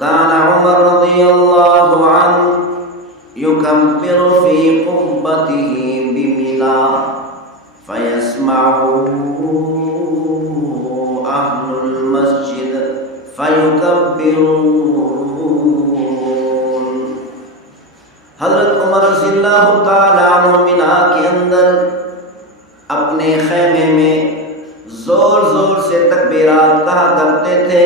كان عمر رضي الله عنه يكبر في قبته بمنى فيسمعه أهل المسجد فيكبرون۔ حضرت عمر رضی اللہ تعالیٰ عنہ منا کے اندر اپنے خیمے میں زور زور سے تکبیرات کہا کرتے تھے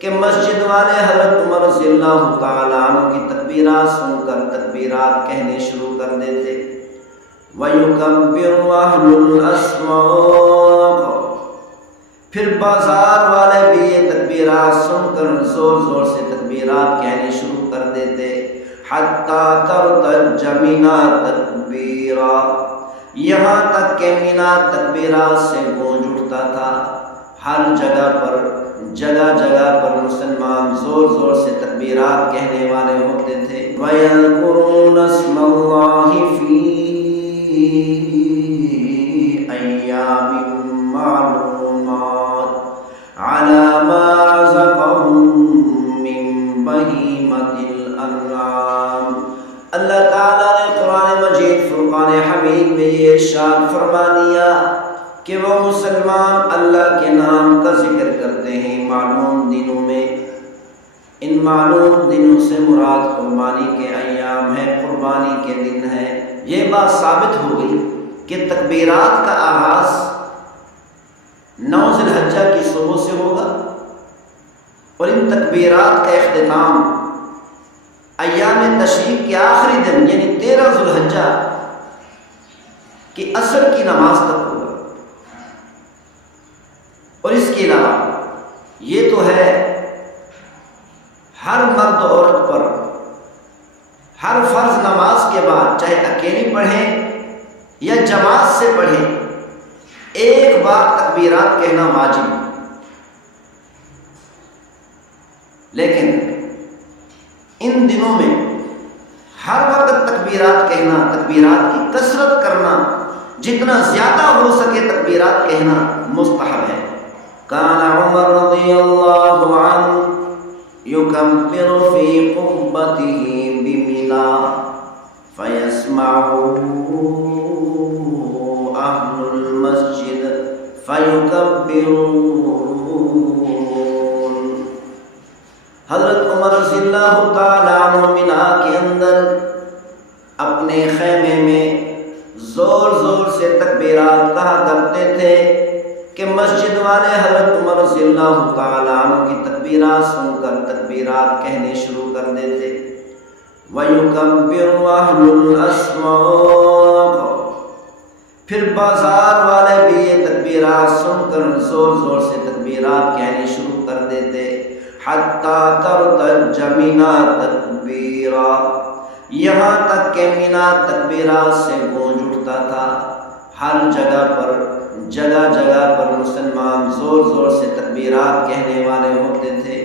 کہ مسجد والے حضرت عمر رضی اللہ تعالیٰ عنہ کی تکبیرات سن کر تکبیرات کہنے شروع کر دیتے۔ وَيُكَبِّرُ أَهْلُ الْأَسْوَاقِ، پھر بازار والے بھی یہ تکبیرات سن کر زور زور سے تکبیرات کہنے شروع کر دیتے۔ حَتَّى تَرْتَجَّ مِنَا تَكْبِيرًا، یہاں تک کہ مینا تکبیرات سے گونج اٹھتا تھا۔ ہر جگہ پر مسلمان زور زور سے تکبیرات کہنے والے ہوتے تھے۔ وَيَذْكُرُونَ اسْمَ اللَّهِ فِي أَيَّامٍ مَّعْلُومَاتٍ عَلَى مَا رَزَقَهُم مِّن بَهِيمَةِ الْأَنْعَامِ۔ اللہ تعالیٰ نے قرآن مجید فرقان حمید میں یہ ارشاد فرما دیا کہ وہ مسلمان اللہ کے نام کا ذکر کرتے ہیں معلوم دنوں میں۔ ان معلوم دنوں سے مراد قربانی کے ایام ہے، قربانی کے دن ہے۔ یہ بات ثابت ہو گئی کہ تکبیرات کا آغاز 9 ذی الحجہ کی صبح سے ہوگا اور ان تکبیرات کا اختتام ایام تشریق کے آخری دن یعنی 13 ذی الحجہ کی عصر کی نماز تک ہوگا۔ اور اس کے علاوہ یہ تو ہے ہر مرد و عورت پر ہر فرض نماز کے بعد چاہے اکیلی پڑھیں یا جماعت سے پڑھیں ایک بار تکبیرات کہنا واجب ہے، لیکن ان دنوں میں ہر وقت تکبیرات کہنا، تکبیرات کی کثرت کرنا، جتنا زیادہ ہو سکے تکبیرات کہنا مستحب ہے۔ كان عمر رضی اللہ عنہ يكبر في قبته بمنى فيسمعه أهل المسجد فيكبرون۔ حضرت عمر رضی اللہ تعالیٰ عنہ منا کے اندر اپنے خیمے میں زور زور سے تکبیرات کہا کرتے تھے کہ مسجد والے حضرت عمر رضی اللہ تعالیٰ عنہ کی تکبیرات سن کر تکبیرات کہنے شروع کر دیتے۔ وَيُكَبِّرُ أَهْلُ الْأَسْوَاقِ، پھر بازار والے بھی یہ تکبیرات سن کر زور زور سے تکبیرات کہنے شروع کر دیتے۔ حَتَّى تَرْتَجَّ مِنَا تَكْبِيرًا، یہاں تک کہ مینا تکبیرات سے گونج اٹھتا تھا۔ ہر جگہ پر مسلمان زور زور سے تکبیرات کہنے والے ہوتے تھے۔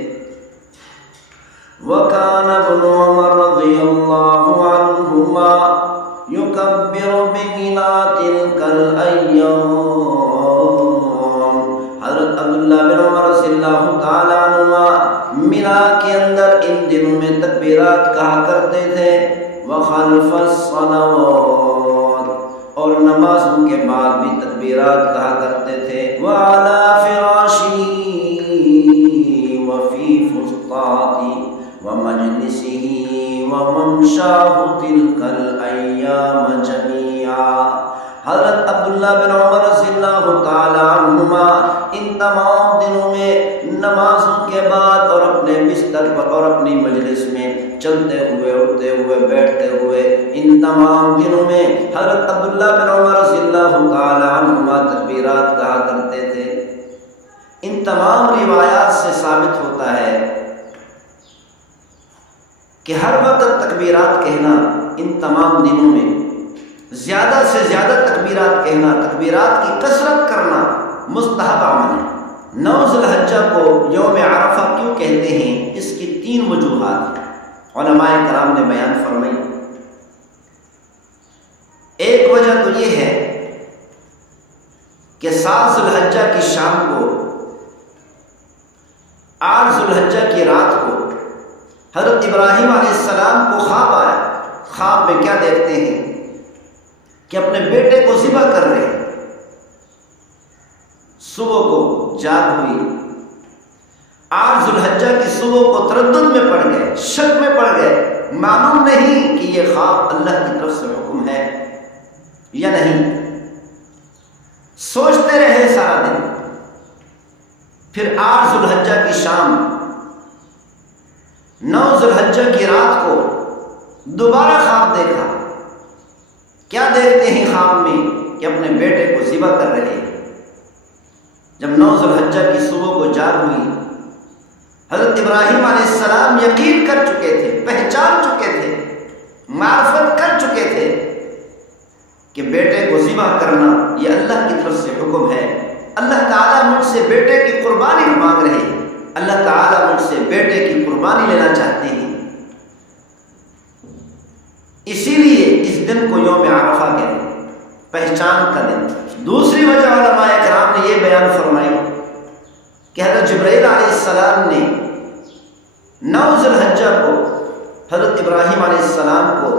وَكَانَ ابْنُ عُمَرَ رَضِيَ اللَّهُ عَنْهُمَا يُكَبِّرُ بِمِنَى تِلْكَ الْأَيَّامِ، حضرت عبداللہ بن عمر رضی اللہ تعالیٰ عنہما منا کے اندر ان دنوں میں تکبیرات کہا کرتے تھے۔ وَخَلْفَ الصَّلَوَاتِ، اور نمازوں کے بعد بھی تکبیرات کہا کرتے تھے۔ وَعَلَى فِرَاشِهِ وَفِي فُسْطَاطِهِ وَمَجْلِسِهِ وَمَمْشَاهُ تِلْكَ الْأَيَّامَ جَمِيعًا، حضرت عبداللہ بن عمر رضی اللہ تعالی عنہما ان تمام دنوں میں نمازوں کے بعد اور اپنے بستر پر اور اپنی مجلس میں چلتے ہوئے، اٹھتے ہوئے، بیٹھتے ہوئے، ان تمام دنوں میں حضرت عبداللہ بن عمر رضی اللہ تعالی عنہما تکبیرات کہا کرتے تھے۔ ان تمام روایات سے ثابت ہوتا ہے کہ ہر وقت تکبیرات کہنا ان تمام دنوں میں زیادہ سے زیادہ تکبیرات کہنا، تکبیرات کی کثرت کرنا مستحب عمل ہے۔ 9 ذی الحجہ کو یوم عرفہ کیوں کہتے ہیں؟ اس کی 3 وجوہات علماء کرام نے بیان فرمائی۔ ایک وجہ تو یہ ہے کہ 7 ذی الحجہ کی شام کو، 8 ذی الحجہ کی رات کو ابراہیم علیہ السلام کو خواب آیا. خواب میں کیا دیکھتے ہیں کہ اپنے بیٹے کو ذبح کر رہے ہیں. صبح کو جاگ ہوئی. 8 ذو الحجہ کی صبح کو تردد میں پڑ گئے، شک میں پڑ گئے، معلوم نہیں کہ یہ خواب اللہ کی طرف سے حکم ہے یا نہیں. سوچتے رہے سارا دن. پھر 8 ذو الحجہ کی شام، 9 ذو الحجہ کی رات کو دوبارہ خواب دیکھا. کیا دیکھتے ہیں خواب میں کہ اپنے بیٹے کو ذبح کر رہے ہیں. جب 9 ذو الحجہ کی صبح کو جاگ ہوئی، حضرت ابراہیم علیہ السلام یقین کر چکے تھے، پہچان چکے تھے، معرفت کر چکے تھے کہ بیٹے کو ذبح کرنا یہ اللہ کی طرف سے حکم ہے. اللہ تعالیٰ مجھ سے بیٹے کی قربانی مانگ رہے ہیں، اللہ تعالیٰ مجھ سے بیٹے کی قربانی لینا چاہتے ہیں. اسی لیے اس دن کو یوم عرفہ کہتے ہیں، پہچان کا دن. دوسری وجہ علماء کرام نے یہ بیان فرمائی کہ حضرت جبرائیل علیہ السلام نے 9 ذو الحجہ کو حضرت ابراہیم علیہ السلام کو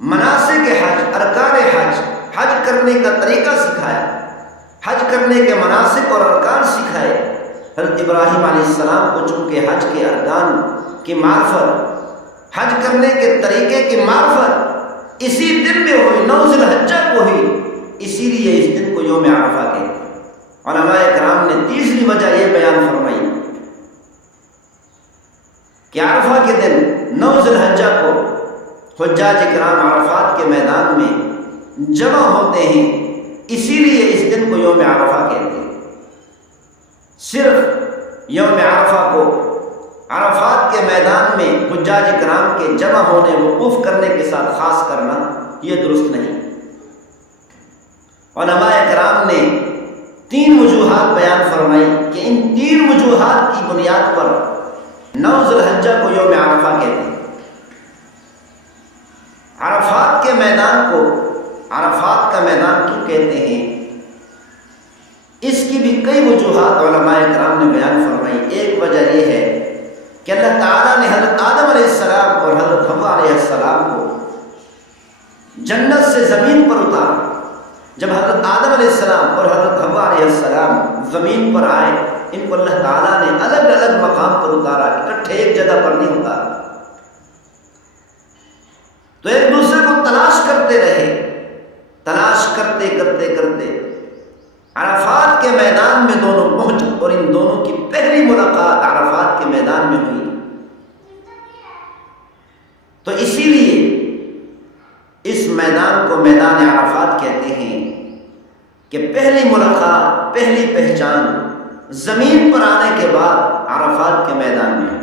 مناسک حج، ارکان حج، حج کرنے کا طریقہ سکھایا، حج کرنے کے مناسک اور ارکان سکھائے. حضرت ابراہیم علیہ السلام کو چونکہ حج کے ارکان کی معرفت، حج کرنے کے طریقے کی معرفت اسی دن میں ہوئی، 9 ذو الحجہ کو ہوئی، اسی لیے اس دن کو یوم عرفہ کہتے ہیں. علماء کرام نے تیسری وجہ یہ بیان فرمائی کہ عرفہ کے دن 9 ذو الحجہ کو حجاج کرام عرفات کے میدان میں جمع ہوتے ہیں، اسی لیے اس دن کو یوم عرفہ کہتے ہیں. صرف یوم عرفہ کو عرفات کے میدان میں حجاج کرام کے جمع ہونے، وقوف کرنے کے ساتھ خاص کرنا یہ درست نہیں. علماء کرام نے 3 وجوہات بیان فرمائی کہ ان 3 وجوہات کی بنیاد پر 9 ذو الحجہ کو یوم عرفہ کہتے ہیں. عرفات کے میدان کو عرفات کا میدان کیوں کہتے ہیں، اس کی بھی کئی وجوہات علماء کرام نے بیان فرمائی. ایک وجہ یہ ہے کہ اللہ تعالیٰ نے حضرت آدم علیہ السلام اور حضرت حوا علیہ السلام کو جنت سے زمین پر اتارا. جب حضرت آدم علیہ السلام اور حضرت حوا علیہ السلام زمین پر آئے، ان کو اللہ تعالیٰ نے الگ الگ مقام پر اتارا، اکٹھے ایک جگہ پر نہیں اتارا. تو ایک دوسرے کو تلاش کرتے رہے، تلاش کرتے کرتے کرتے عرفات کے میدان میں دونوں پہنچے، اور ان دونوں کی پہلی ملاقات عرفات کے میدان میں ہوئی. تو اسی لیے اس میدان کو میدان عرفات کہتے ہیں کہ پہلی ملاقات، پہلی پہچان زمین پر آنے کے بعد عرفات کے میدان میں.